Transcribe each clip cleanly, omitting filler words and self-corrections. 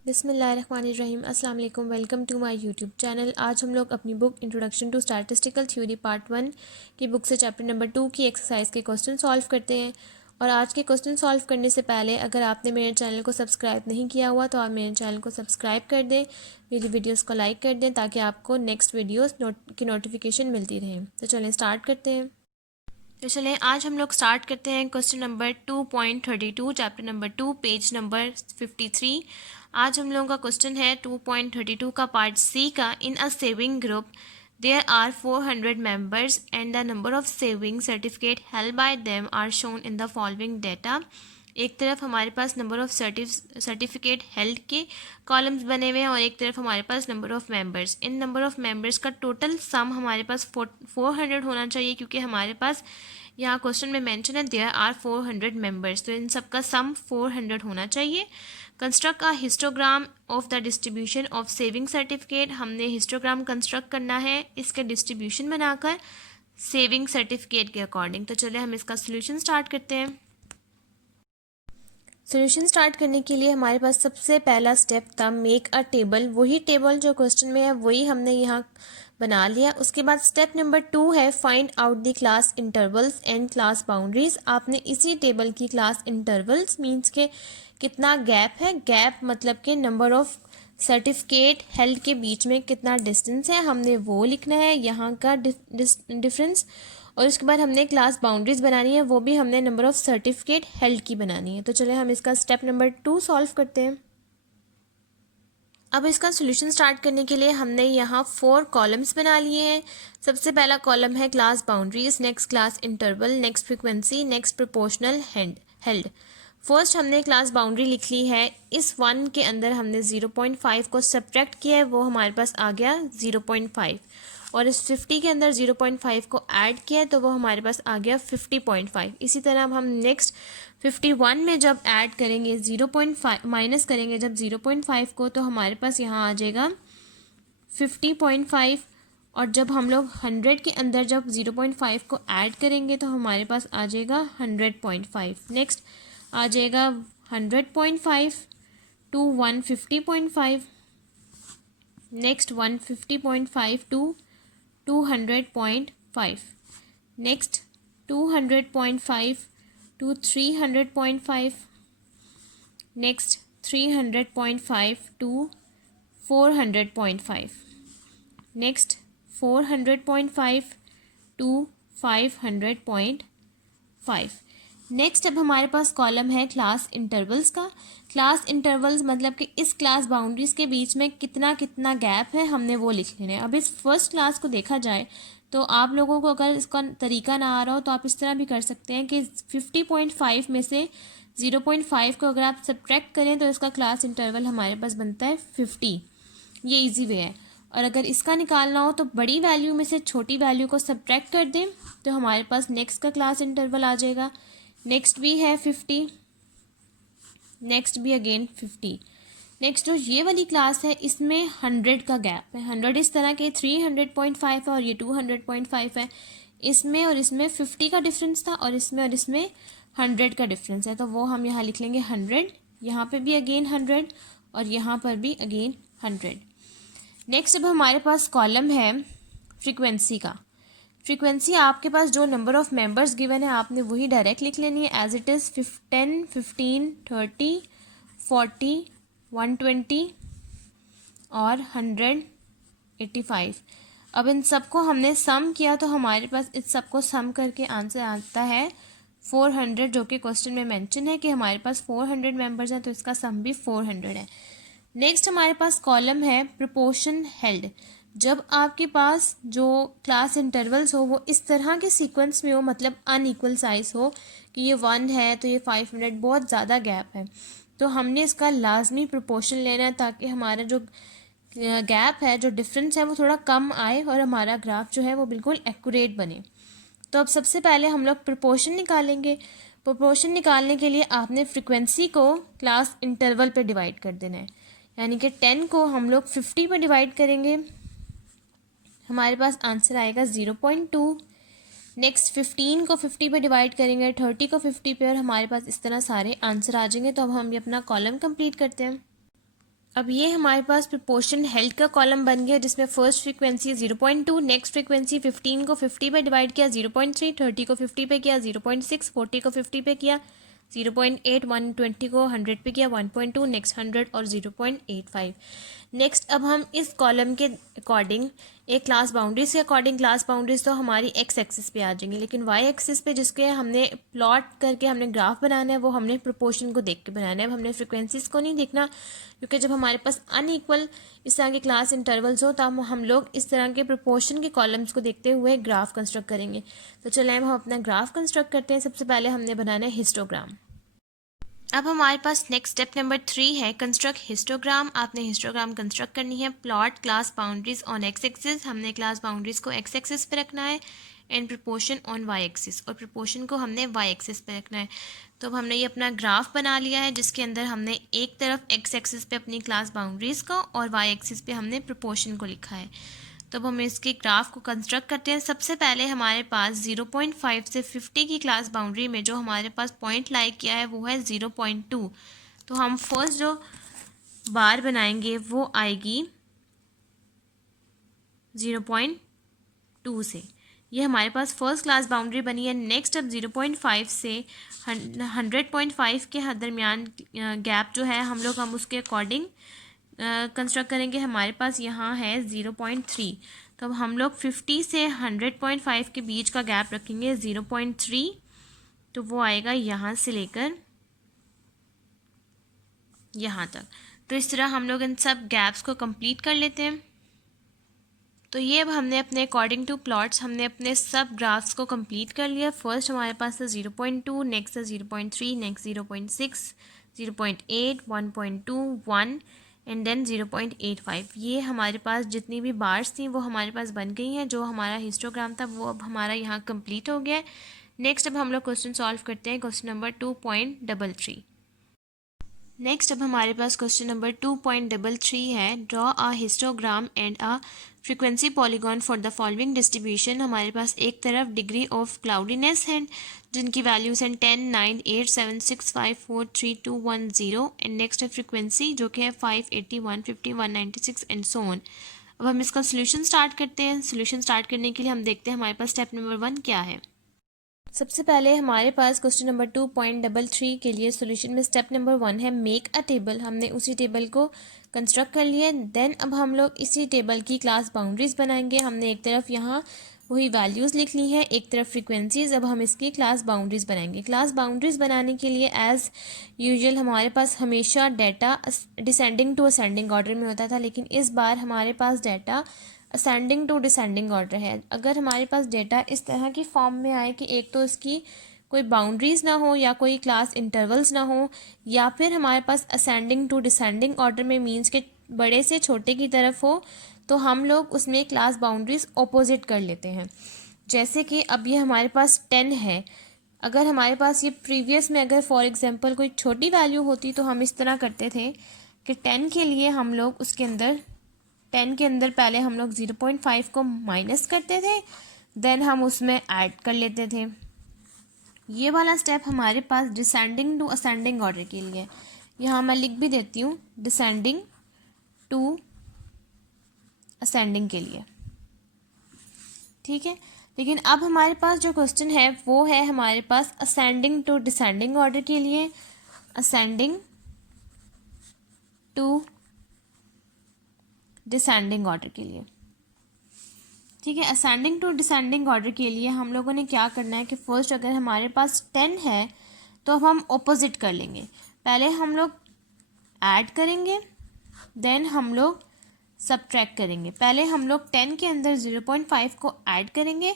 बिस्मिल्लाहिर्रहमानिर्रहीम। अस्सलाम वालेकुम। Welcome to my YouTube channel. आज हम लोग अपनी book introduction to statistical theory part 1 की बुक से चैप्टर नंबर 2 की एक्सरसाइज के क्वेश्चन सॉल्व करते हैं। और आज के क्वेश्चन सॉल्व करने से पहले अगर आपने मेरे चैनल को सब्सक्राइब नहीं किया हुआ तो आप मेरे चैनल को सब्सक्राइब कर दें, मेरी वीडियोज़ को लाइक कर दें ताकि आपको नेक्स्ट वीडियोज़ की नोटिफिकेशन मिलती रहे। तो चलें स्टार्ट करते हैं। तो चलें आज हम लोग स्टार्ट करते हैं question number 2.32 chapter number 2 page number 53। आज हम लोगों का क्वेश्चन है 2.32 का पार्ट सी का। In a saving group there are 400 members and the number of saving certificate held by them are shown in the following data. एक तरफ हमारे पास नंबर ऑफ सर्टिफिकेट हेल्ड के कॉलम्स बने हुए हैं और एक तरफ हमारे पास नंबर ऑफ मेंबर्स। इन नंबर ऑफ मेंबर्स का टोटल सम हमारे पास 400 होना चाहिए, क्योंकि हमारे पास यहाँ क्वेश्चन में मेंशन है देयर आर 400 मेंबर्स, तो इन सब का सम 400 होना चाहिए। Construct a histogram of the distribution of saving certificate. हमने हिस्टोग्राम कंस्ट्रक्ट करना है इसके डिस्ट्रीब्यूशन बनाकर सेविंग सर्टिफिकेट के अकॉर्डिंग। तो चलिए हम इसका सोल्यूशन स्टार्ट करते हैं। सोल्यूशन स्टार्ट करने के लिए हमारे पास सबसे पहला स्टेप था मेक अ टेबल। वही टेबल जो क्वेश्चन में है वही हमने यहाँ बना लिया। उसके बाद स्टेप नंबर 2 है find out the class intervals and class boundaries. आपने इसी टेबल की क्लास इंटरवल्स मीन्स के कितना गैप है, गैप मतलब के नंबर ऑफ सर्टिफिकेट हेल्ड के बीच में कितना डिस्टेंस है, हमने वो लिखना है यहाँ का डिफरेंस। और उसके बाद हमने क्लास बाउंड्रीज बनानी है, वो भी हमने नंबर ऑफ सर्टिफिकेट हेल्ड की बनानी है। तो चलिए हम इसका स्टेप नंबर 2 सॉल्व करते हैं। अब इसका सोल्यूशन स्टार्ट करने के लिए हमने यहाँ 4 कॉलम्स बना लिए हैं। सबसे पहला कॉलम है class boundaries, next class interval, next frequency, next proportional held. First हमने क्लास बाउंड्री लिख ली है। इस 1 के अंदर हमने 0.5 को सब्ट्रैक्ट किया है, वो हमारे पास आ गया 0.5। और इस 50 के अंदर 0.5 को ऐड किया है तो वो हमारे पास आ गया 50.5। इसी तरह अब हम नेक्स्ट 51 में जब ऐड करेंगे 0.5 माइनस करेंगे जब 0.5 को, तो हमारे पास यहाँ आ जाएगा 50.5। और जब हम लोग 100 के अंदर जब 0.5 को ऐड करेंगे तो हमारे पास आ जाएगा 100.5। नेक्स्ट आ जाएगा 100.5 to 150.5, next 150.5 to 200.5, next 200.5 to 300.5, next 300.5 to 400.5, next 400.5 to 500.5। Next अब हमारे पास कॉलम है क्लास इंटरवल्स का। क्लास इंटरवल्स मतलब कि इस क्लास बाउंड्रीज के बीच में कितना कितना गैप है हमने वो लिख लेना है। अब इस फर्स्ट क्लास को देखा जाए तो आप लोगों को अगर इसका तरीका ना आ रहा हो तो आप इस तरह भी कर सकते हैं कि 50.5 में से 0.5 को अगर आप सब्ट्रैक्ट करें तो इसका क्लास इंटरवल हमारे पास बनता है 50। ये इजी वे है। और अगर इसका निकालना हो तो बड़ी वैल्यू में से छोटी वैल्यू को सब्ट्रैक्ट कर दें तो हमारे पास नेक्स्ट का क्लास इंटरवल आ जाएगा। नेक्स्ट भी है 50, नेक्स्ट भी अगेन 50। नेक्स्ट जो ये वाली क्लास है इसमें 100 का गैप है। 100 इस तरह के 300.5 है और ये 200.5 है। इसमें और इसमें 50 का डिफरेंस था और इसमें 100 का डिफरेंस है, तो वो हम यहाँ लिख लेंगे 100। यहाँ पे भी अगेन 100 और यहाँ पर भी अगेन 100। नेक्स्ट अब हमारे पास कॉलम है फ्रीक्वेंसी का। फ्रीक्वेंसी आपके पास जो नंबर ऑफ मेंबर्स गिवन है आपने वही डायरेक्ट लिख लेनी है एज इट इज़ 10, 15, 30, 40, 120 और 185। अब इन सबको हमने सम किया तो हमारे पास इस सबको सम करके आंसर आता है 400, जो कि क्वेश्चन में मेंशन है कि हमारे पास 400 मेंबर्स हैं तो इसका सम भी 400 है। नेक्स्ट हमारे पास कॉलम है प्रोपोर्शन हेल्ड। जब आपके पास जो क्लास इंटरवल्स हो वो इस तरह के सीक्वेंस में हो, मतलब अनइक्वल साइज हो कि ये 1 है तो ये 500, बहुत ज़्यादा गैप है, तो हमने इसका लाजमी प्रोपोर्शन लेना है ताकि हमारा जो गैप है, जो डिफरेंस है वो थोड़ा कम आए और हमारा ग्राफ जो है वो बिल्कुल एक्यूरेट बने। तो अब सबसे पहले हम लोग प्रोपोर्शन निकालेंगे। प्रोपोर्शन निकालने के लिए आपने फ्रीक्वेंसी को क्लास इंटरवल पे डिवाइड कर देना है, यानी कि 10 को हम लोग 50 पे डिवाइड करेंगे, हमारे पास आंसर आएगा 0.2। नेक्स्ट 15 को 50 पे डिवाइड करेंगे, 30 को 50 पे, और हमारे पास इस तरह सारे आंसर आ जाएंगे। तो अब हम ये अपना कॉलम कंप्लीट करते हैं। अब ये हमारे पास प्रोपोर्शन हेल्थ का कॉलम बन गया, जिसमें फर्स्ट फ्रीक्वेंसी 0.2, नेक्स्ट फ्रीक्वेंसी 15 को 50 पे डिवाइड किया 0.3, 30 को 50 पे किया 0.6, 40 को 50 पे किया 0.8, 120 को 100 पे किया 1.2, नेक्स्ट 100 और 0.85। नेक्स्ट अब हम इस कॉलम के अकॉर्डिंग एक क्लास बाउंड्रीज के अकॉर्डिंग, क्लास बाउंड्रीज तो हमारी एक्स एक्सिस पे आ जाएंगी, लेकिन वाई एक्सिस पे जिसके हमने प्लॉट करके हमने ग्राफ बनाना है वो हमने प्रोपोर्शन को देख के बनाना है। अब हमने फ्रिक्वेंसीज को नहीं देखना, क्योंकि जब हमारे पास अनइक्वल इस तरह के क्लास इंटरवल्स हो तब हम लोग इस तरह के प्रोपोर्शन के कॉलम्स को देखते हुए ग्राफ कंस्ट्रक्ट करेंगे। तो चलें अब हम अपना ग्राफ कंस्ट्रक्ट करते हैं। सबसे पहले हमने बनाना है हिस्टोग्राम। अब हमारे पास नेक्स्ट स्टेप नंबर 3 है कंस्ट्रक्ट हिस्टोग्राम। आपने हिस्टोग्राम कंस्ट्रक्ट करनी है। Plot class boundaries on X axis, हमने क्लास बाउंड्रीज को एक्स एक्सिस पे रखना है, and proportion on Y axis, और प्रोपोर्शन को हमने वाई एक्सिस पे रखना है। तो अब हमने ये अपना ग्राफ बना लिया है, जिसके अंदर हमने एक तरफ एक्स एक्सिस पे अपनी क्लास बाउंड्रीज को और वाई एक्सिस पे हमने प्रोपोर्शन को लिखा है। तो अब हम इसके ग्राफ को कंस्ट्रक्ट करते हैं। सबसे पहले हमारे पास 0.5 से 50 की क्लास बाउंड्री में जो हमारे पास पॉइंट लाई किया है वो है 0.2। तो हम फर्स्ट जो बार बनाएंगे वो आएगी 0.2 से। ये हमारे पास फर्स्ट क्लास बाउंड्री बनी है। नेक्स्ट अब 0.5 से 100.5 के दरमियान गैप जो है हम उसके अकॉर्डिंग कंस्ट्रक्ट करेंगे। हमारे पास यहाँ है 0.3, तो अब हम लोग 50 से 100.5 के बीच का गैप रखेंगे 0.3, तो वो आएगा यहाँ से लेकर यहाँ तक। तो इस तरह हम लोग इन सब गैप्स को कंप्लीट कर लेते हैं। तो ये अब हमने अपने अकॉर्डिंग टू प्लॉट्स हमने अपने सब ग्राफ्स को कंप्लीट कर लिया। फर्स्ट हमारे पास है 0.2, नेक्स्ट है 0.3, नेक्स्ट 0.6, 0.8, 1.2, 1 एंड देन 0.85। ये हमारे पास जितनी भी बार्स थी वो हमारे पास बन गई हैं। जो हमारा हिस्टोग्राम था वो अब हमारा यहाँ कंप्लीट हो गया है। नेक्स्ट अब हम लोग क्वेश्चन सॉल्व करते हैं, क्वेश्चन नंबर 2.33। नेक्स्ट अब हमारे पास क्वेश्चन नंबर 2.33 है। Draw a histogram and a frequency polygon for the following distribution. हमारे पास एक तरफ डिग्री ऑफ क्लाउडीनेस है जिनकी वैल्यूज हैं 10, 9, 8, 7, 6, 5, 4, 3, 2, 1, 0 एंड नेक्स्ट है फ्रीक्वेंसी जो कि है 5, 80, 150, 196 एंड सो ऑन। अब हम इसका सोल्यूशन स्टार्ट करते हैं। सोल्यूशन स्टार्ट करने के लिए हम देखते हैं हमारे पास स्टेप नंबर 1 क्या है। सबसे पहले हमारे पास क्वेश्चन नंबर 2.33 के लिए सॉल्यूशन में स्टेप नंबर 1 है मेक अ टेबल। हमने उसी टेबल को कंस्ट्रक्ट कर लिया। देन अब हम लोग इसी टेबल की क्लास बाउंड्रीज बनाएंगे। हमने एक तरफ यहाँ वही वैल्यूज़ लिख ली हैं, एक तरफ फ्रीक्वेंसीज। अब हम इसकी क्लास बाउंड्रीज बनाएंगे। क्लास बाउंड्रीज बनाने के लिए एज़ यूजुअल हमारे पास हमेशा data descending to ascending order में होता था, लेकिन इस बार हमारे पास data ascending to descending order है। अगर हमारे पास डेटा इस तरह की फॉर्म में आए कि एक तो इसकी कोई बाउंड्रीज ना हो या कोई क्लास इंटरवल्स ना हो, या फिर हमारे पास असेंडिंग टू डिसेंडिंग ऑर्डर में मीन्स के बड़े से छोटे की तरफ हो, तो हम लोग उसमें क्लास बाउंड्रीज ऑपोजिट कर लेते हैं। जैसे कि अब ये हमारे पास 10 है। अगर हमारे पास ये प्रीवियस में अगर फॉर एग्जांपल कोई छोटी वैल्यू होती तो हम इस तरह करते थे कि 10 के लिए हम लोग उसके अंदर 10 के अंदर पहले हम लोग 0.5 को माइनस करते थे, देन हम उसमें ऐड कर लेते थे। ये वाला स्टेप हमारे पास डिसेंडिंग टू असेंडिंग ऑर्डर के लिए। यहाँ मैं लिख भी देती हूँ डिसेंडिंग टू असेंडिंग के लिए, ठीक है। लेकिन अब हमारे पास जो क्वेश्चन है वो है हमारे पास असेंडिंग टू डिसेंडिंग ऑर्डर के लिए। असेंडिंग टू डिसेंडिंग ऑर्डर के लिए, ठीक है। असेंडिंग टू डिसेंडिंग ऑर्डर के लिए हम लोगों ने क्या करना है कि फर्स्ट अगर हमारे पास 10 है तो अब हम ऑपोजिट कर लेंगे। पहले हम लोग ऐड करेंगे, देन हम लोग सब्ट्रैक्ट करेंगे। पहले हम लोग 10 के अंदर 0.5 को ऐड करेंगे,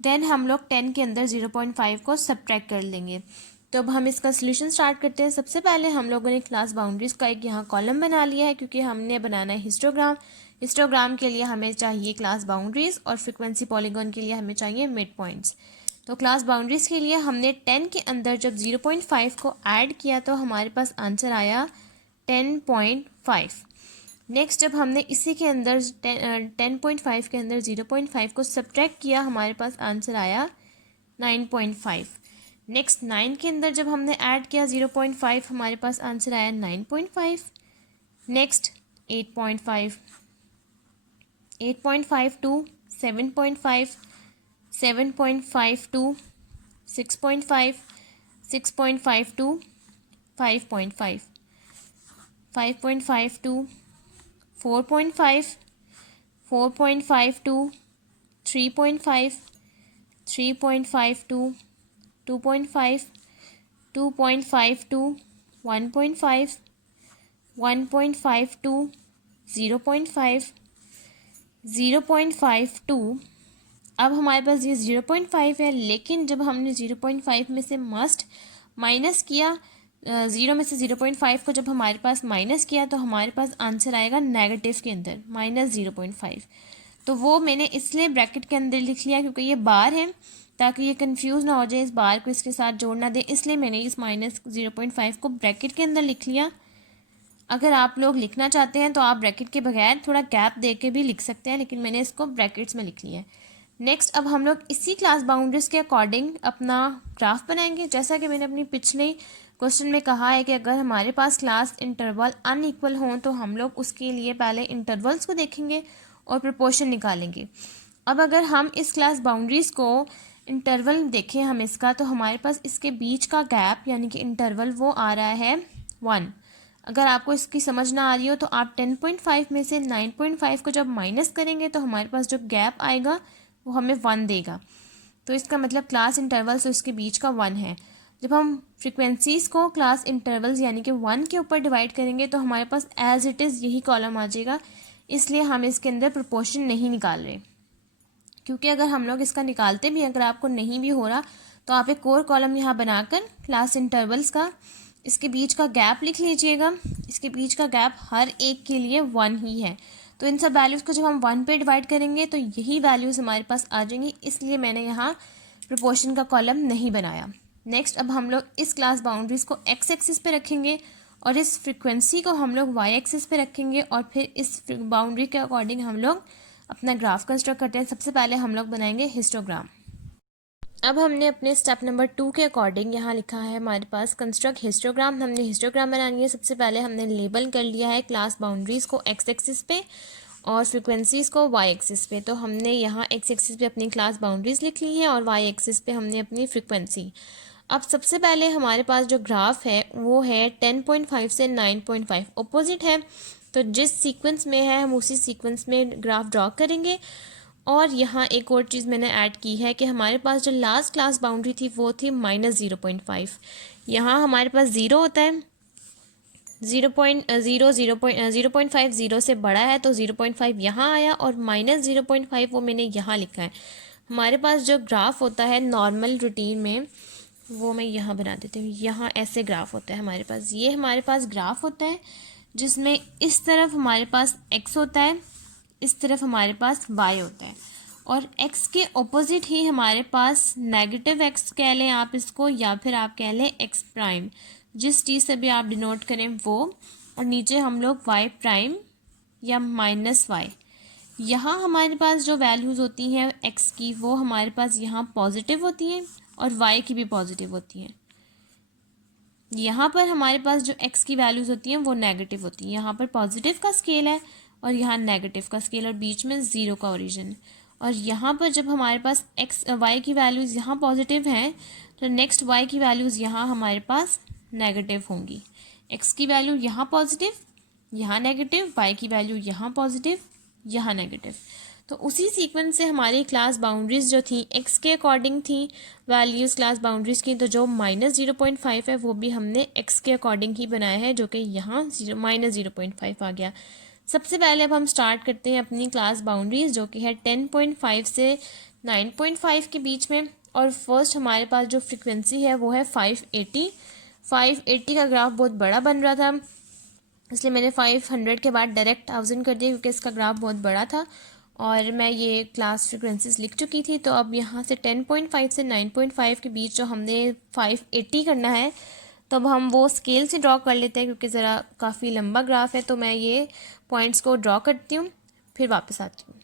देन हम लोग 10 के अंदर 0.5 को सब्ट्रैक्ट कर लेंगे। तो अब हम इसका सोल्यूशन स्टार्ट करते हैं। सबसे पहले हम लोगों ने क्लास बाउंड्रीज का एक यहाँ कॉलम बना लिया है, क्योंकि हमने बनाना है हिस्टोग्राम। हिस्टोग्राम के लिए हमें चाहिए क्लास बाउंड्रीज और फ्रिक्वेंसी पॉलीगॉन के लिए हमें चाहिए मिड पॉइंट्स। तो क्लास बाउंड्रीज के लिए हमने 10 के अंदर जब 0.5 को ऐड किया तो हमारे पास आंसर आया 10.5। नेक्स्ट जब हमने इसी के अंदर 10.5 के अंदर 0.5 को सब्ट्रैक्ट किया हमारे पास आंसर आया 9.5। नेक्स्ट 9 के अंदर जब हमने ऐड किया 0.5 हमारे पास आंसर आया 9.5। नेक्स्ट 8.5, 8.52, 7.5, 7.52, 6.5, 6.52, 5.5, 5.52, 4.5, 4.52, 3.5, 3.52, 2.5, 2.52, 1.5, 1.52, 0.5, 0.52। अब हमारे पास ये 0.5 है, लेकिन जब हमने 0.5 में से मस्ट माइनस किया, 0 में से 0.5 को जब हमारे पास माइनस किया तो हमारे पास आंसर आएगा नेगेटिव के अंदर -0.5। तो वो मैंने इसलिए ब्रैकेट के अंदर लिख लिया क्योंकि ये बार है, ताकि ये कंफ्यूज ना हो जाए, इस बार को इसके साथ जोड़ना दे, इसलिए मैंने इस -0.5 को ब्रैकेट के अंदर लिख लिया। अगर आप लोग लिखना चाहते हैं तो आप ब्रैकेट के बगैर थोड़ा गैप दे के भी लिख सकते हैं, लेकिन मैंने इसको ब्रैकेट्स में लिख लिया है। नेक्स्ट अब हम लोग इसी क्लास बाउंड्रीज के अकॉर्डिंग अपना ग्राफ बनाएंगे। जैसा कि मैंने अपनी पिछले क्वेश्चन में कहा है कि अगर हमारे पास क्लास इंटरवल अनइक्वल हों तो हम लोग उसके लिए पहले इंटरवल्स को देखेंगे और प्रोपोर्शन निकालेंगे। अब अगर हम इस क्लास बाउंड्रीज को इंटरवल देखें हम इसका, तो हमारे पास इसके बीच का गैप यानी कि इंटरवल वो आ रहा है 1। अगर आपको इसकी समझ ना आ रही हो तो आप 10.5 में से 9.5 को जब माइनस करेंगे तो हमारे पास जो गैप आएगा वो हमें 1 देगा। तो इसका मतलब क्लास इंटरवल्स तो इसके बीच का 1 है। जब हम फ्रीक्वेंसीज़ को क्लास इंटरवल्स यानी कि 1 के ऊपर डिवाइड करेंगे तो हमारे पास एज इट इज़ यही कॉलम आ जाएगा, इसलिए हम इसके अंदर प्रोपोर्शन नहीं निकाल रहे। क्योंकि अगर हम लोग इसका निकालते भी, अगर आपको नहीं भी हो रहा, तो आप एक और कॉलम यहाँ बनाकर क्लास इंटरवल्स का इसके बीच का गैप लिख लीजिएगा। इसके बीच का गैप हर एक के लिए 1 ही है। तो इन सब वैल्यूज़ को जब हम 1 पे डिवाइड करेंगे तो यही वैल्यूज़ हमारे पास आ जाएंगी, इसलिए मैंने यहाँ प्रोपोर्शन का कॉलम नहीं बनाया। नेक्स्ट अब हम लोग इस क्लास बाउंड्रीज़ को एक्स एक्सिस पे रखेंगे और इस फ्रिक्वेंसी को हम लोग वाई एक्सिस पे रखेंगे, और फिर इस बाउंड्री के अकॉर्डिंग हम लोग अपना ग्राफ कंस्ट्रक्ट करते हैं। सबसे पहले हम लोग बनाएंगे हिस्टोग्राम। अब हमने अपने स्टेप नंबर 2 के अकॉर्डिंग यहाँ लिखा है हमारे पास कंस्ट्रक्ट हिस्टोग्राम। हमने हिस्टोग्राम बनानी है। सबसे पहले हमने लेबल कर लिया है क्लास बाउंड्रीज़ को एक्स एक्सिस पे और फ्रिक्वेंसीज़ को वाई एक्सिस पे। तो हमने यहाँ एक्स एक्सिस पे अपनी क्लास बाउंड्रीज़ लिख ली हैं और वाई एक्सिस पे हमने अपनी फ्रिक्वेंसी। अब सबसे पहले हमारे पास जो ग्राफ है वो है 10.5 से 9.5, अपोजिट है। तो जिस सीक्वेंस में है हम उसी सीक्वेंस में ग्राफ ड्रॉ करेंगे। और यहाँ एक और चीज़ मैंने ऐड की है कि हमारे पास जो लास्ट क्लास बाउंड्री थी वो थी -0.5। यहाँ हमारे पास 0 होता है, 0.5 0 से बड़ा है, तो 0.5 यहाँ आया, और -0.5 वो मैंने यहाँ लिखा है। हमारे पास जो ग्राफ होता है नॉर्मल रूटीन में, वो मैं यहाँ बना देती हूँ। यहाँ ऐसे ग्राफ होता है हमारे पास, ये हमारे पास ग्राफ होता है जिसमें इस तरफ हमारे पास x होता है, इस तरफ हमारे पास y होता है, और x के ऑपोजिट ही हमारे पास नेगेटिव x कह लें आप इसको, या फिर आप कह लें x प्राइम, जिस चीज़ से भी आप डिनोट करें वो, और नीचे हम लोग y प्राइम या -y। यहाँ हमारे पास जो वैल्यूज़ होती हैं x की वो हमारे पास यहाँ पॉजिटिव होती हैं और y की भी पॉजिटिव होती हैं। यहाँ पर हमारे पास जो x की वैल्यूज़ होती हैं वो नेगेटिव होती हैं। यहाँ पर पॉजिटिव का स्केल है और यहाँ नेगेटिव का स्केल, और बीच में 0 का ओरिजिन। और यहाँ पर जब हमारे पास y की वैल्यूज़ यहाँ पॉजिटिव हैं तो नेक्स्ट y की वैल्यूज़ यहाँ हमारे पास नेगेटिव होंगी। x की वैल्यू यहाँ पॉजिटिव, यहाँ नेगेटिव, y की वैल्यू यहाँ पॉजिटिव, यहाँ नेगेटिव। तो उसी सीक्वेंस से हमारी क्लास बाउंड्रीज़ जो थी x के अकॉर्डिंग थी वैल्यूज़ क्लास बाउंड्रीज़ की, तो जो -0.5 है वो भी हमने x के अकॉर्डिंग ही बनाया है, जो कि यहाँ -0.5 आ गया। सबसे पहले अब हम स्टार्ट करते हैं अपनी क्लास बाउंड्रीज़, जो कि है 10.5 से 9.5 के बीच में। और फर्स्ट हमारे पास जो फ्रिक्वेंसी है वो है 580। 580 का ग्राफ बहुत बड़ा बन रहा था, इसलिए मैंने 500 के बाद डायरेक्ट 1000 कर दिया क्योंकि इसका ग्राफ बहुत बड़ा था और मैं ये क्लास फ्रिक्वेंसीज लिख चुकी थी। तो अब यहाँ से 10.5 से 9.5 के बीच जो हमने 580 करना है, तो अब हम वो स्केल से ड्रॉ कर लेते हैं क्योंकि ज़रा काफ़ी लंबा ग्राफ है। तो मैं ये पॉइंट्स को ड्रॉ करती हूँ, फिर वापस आती हूँ।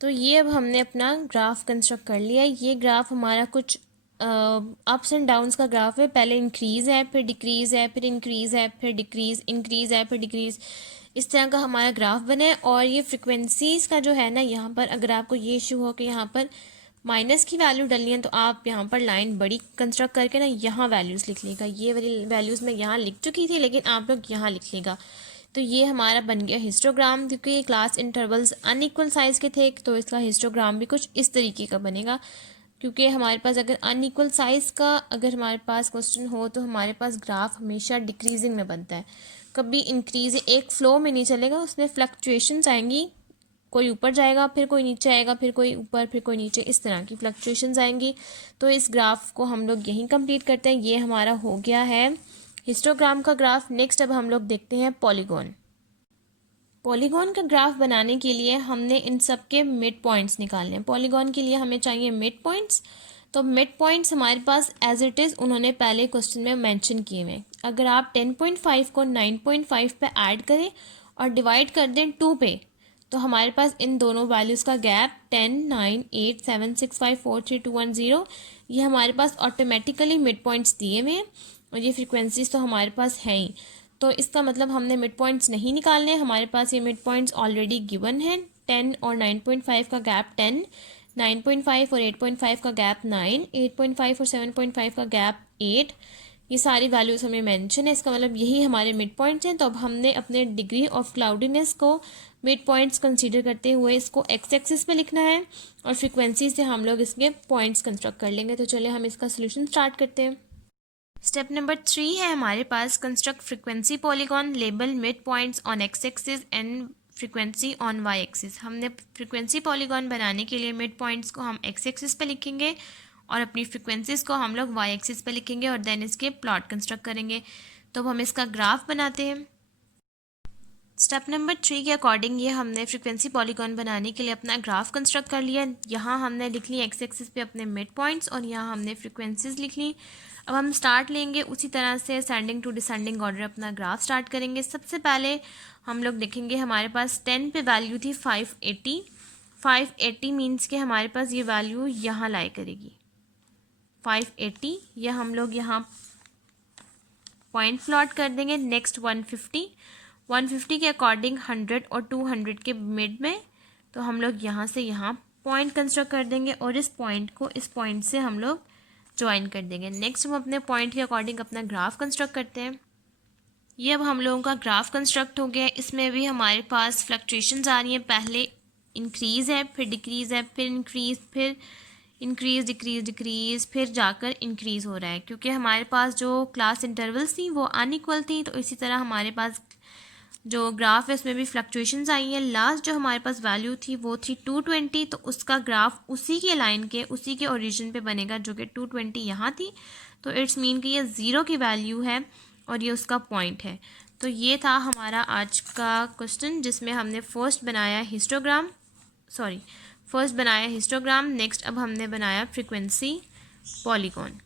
तो ये अब हमने अपना ग्राफ कंस्ट्रक्ट कर लिया है। ये ग्राफ हमारा कुछ अप्स एंड डाउन्स का ग्राफ है, पहले इंक्रीज़ है, फिर डिक्रीज़ है, फिर इंक्रीज़ है, फिर डिक्रीज़, इंक्रीज़ है, फिर डिक्रीज़, इस तरह का हमारा ग्राफ बने। और ये फ्रिक्वेंसीज़ का जो है ना, यहाँ पर अगर आपको ये इशू हो कि यहाँ पर माइनस की वैल्यू डलनी है, तो आप यहाँ पर लाइन बड़ी कंस्ट्रक्ट करके ना यहाँ वैल्यूज़ लिख लेगा। ये वाली वैल्यूज़ मैं यहाँ लिख चुकी थी, लेकिन आप लोग यहाँ लिख लेगा। तो ये हमारा बन गया हिस्टोग्राम, क्योंकि ये क्लास इंटरवल्स अनइक्वल साइज़ के थे, तो इसका हिस्टोग्राम भी कुछ इस तरीके का बनेगा। क्योंकि हमारे पास अगर अनइक्वल साइज़ का अगर हमारे पास क्वेश्चन हो, तो हमारे पास ग्राफ हमेशा डिक्रीजिंग में बनता है, कभी इंक्रीज, एक फ्लो में नहीं चलेगा, उसमें फ्लक्चुएशंस आएंगी, कोई ऊपर जाएगा, फिर कोई नीचे आएगा, फिर कोई ऊपर, फिर कोई नीचे, इस तरह की फ्लक्चुएशंस आएंगी। तो इस ग्राफ को हम लोग यहीं कंप्लीट करते हैं। ये हमारा हो गया है हिस्टोग्राम का ग्राफ। नेक्स्ट अब हम लोग देखते हैं पॉलीगॉन। पॉलीगॉन का ग्राफ बनाने के लिए हमने इन सब के मिड पॉइंट्स निकालने हैं। पॉलीगॉन के लिए हमें चाहिए मिड पॉइंट्स। तो मिड पॉइंट्स हमारे पास एज इट इज़ उन्होंने पहले क्वेश्चन में मेंशन किए हुए। अगर आप 10.5 को 9.5 पे ऐड करें और डिवाइड कर दें 2 पे, तो हमारे पास इन दोनों वैल्यूज़ का गैप 10, 9, 8, 7, 6, 5, 4, 3, 2, 1, 0, ये हमारे पास ऑटोमेटिकली मिड पॉइंट्स दिए हुए हैं। और ये फ्रिक्वेंसीज तो हमारे पास हैं ही, तो इसका मतलब हमने मिड पॉइंट्स नहीं निकालने, हमारे पास ये मिड पॉइंट्स ऑलरेडी गिवन है। 10 और 9.5 का गैप 10, 9.5 और 8.5 का गैप 9, 8.5 और 7.5 का गैप 8, ये सारी वैल्यूज़ हमें मेंशन है। इसका मतलब यही हमारे मिड पॉइंट्स हैं। तो अब हमने अपने डिग्री ऑफ क्लाउडीनेस को मिड पॉइंट्स कंसीडर करते हुए इसको एक्स एक्सिस पे लिखना है, और फ्रिक्वेंसी से हम लोग इसके पॉइंट्स कंस्ट्रक्ट कर लेंगे। तो चलिए हम इसका सोल्यूशन स्टार्ट करते हैं। स्टेप नंबर 3 है हमारे पास, construct frequency polygon, label mid points on X axis and frequency on Y axis. हमने फ्रिक्वेंसी पॉलीगॉन बनाने के लिए मिड पॉइंट्स को हम एक्स एक्सिस पे लिखेंगे और अपनी फ्रिक्वेंसीज को हम लोग वाई एक्सिस पे लिखेंगे, और देन इसके प्लॉट कंस्ट्रक्ट करेंगे। तो अब हम इसका ग्राफ बनाते हैं। स्टेप नंबर 3 के अकॉर्डिंग ये हमने फ्रिक्वेंसी पॉलीगॉन बनाने के लिए अपना ग्राफ कंस्ट्रक्ट कर लिया। यहाँ हमने लिख ली एक्स एक्सिस पे अपने मिड पॉइंट्स, और यहाँ हमने फ्रिक्वेंसीज लिख ली। अब हम स्टार्ट लेंगे उसी तरह से असेंडिंग टू डिसेंडिंग ऑर्डर अपना ग्राफ स्टार्ट करेंगे। सबसे पहले हम लोग देखेंगे हमारे पास 10 पे वैल्यू थी 580। 580 मीन्स के हमारे पास ये वैल्यू यहाँ लाई करेगी 580। यह हम लोग यहाँ पॉइंट प्लॉट कर देंगे। नेक्स्ट 150 के अकॉर्डिंग 100 और 200 के मिड में, तो हम लोग यहाँ से यहाँ पॉइंट कंस्ट्रक्ट कर देंगे, और इस पॉइंट को इस पॉइंट से हम लोग ज्वाइन कर देंगे। नेक्स्ट हम अपने पॉइंट के अकॉर्डिंग अपना ग्राफ कंस्ट्रक्ट करते हैं। ये अब हम लोगों का ग्राफ कंस्ट्रक्ट हो गया है। इसमें भी हमारे पास फ्लक्चुएशंस आ रही हैं, पहले इंक्रीज़ है, फिर डिक्रीज़ है, फिर इंक्रीज़, फिर इंक्रीज़, डिक्रीज़, डिक्रीज़, फिर जाकर इंक्रीज़ हो रहा है। क्योंकि हमारे पास जो क्लास इंटरवल्स थी वो अनइक्वल थी, तो इसी तरह हमारे पास जो ग्राफ है उसमें भी फ्लक्चुएशंस आई हैं। लास्ट जो हमारे पास वैल्यू थी वो थी 220, तो उसका ग्राफ उसी के लाइन के, उसी के ओरिजिन पे बनेगा, जो कि 220 यहाँ थी। तो इट्स मीन कि ये 0 की वैल्यू है और ये उसका पॉइंट है। तो ये था हमारा आज का क्वेश्चन, जिसमें हमने फर्स्ट बनाया हिस्टोग्राम। नेक्स्ट अब हमने बनाया फ्रिक्वेंसी पॉलीगॉन।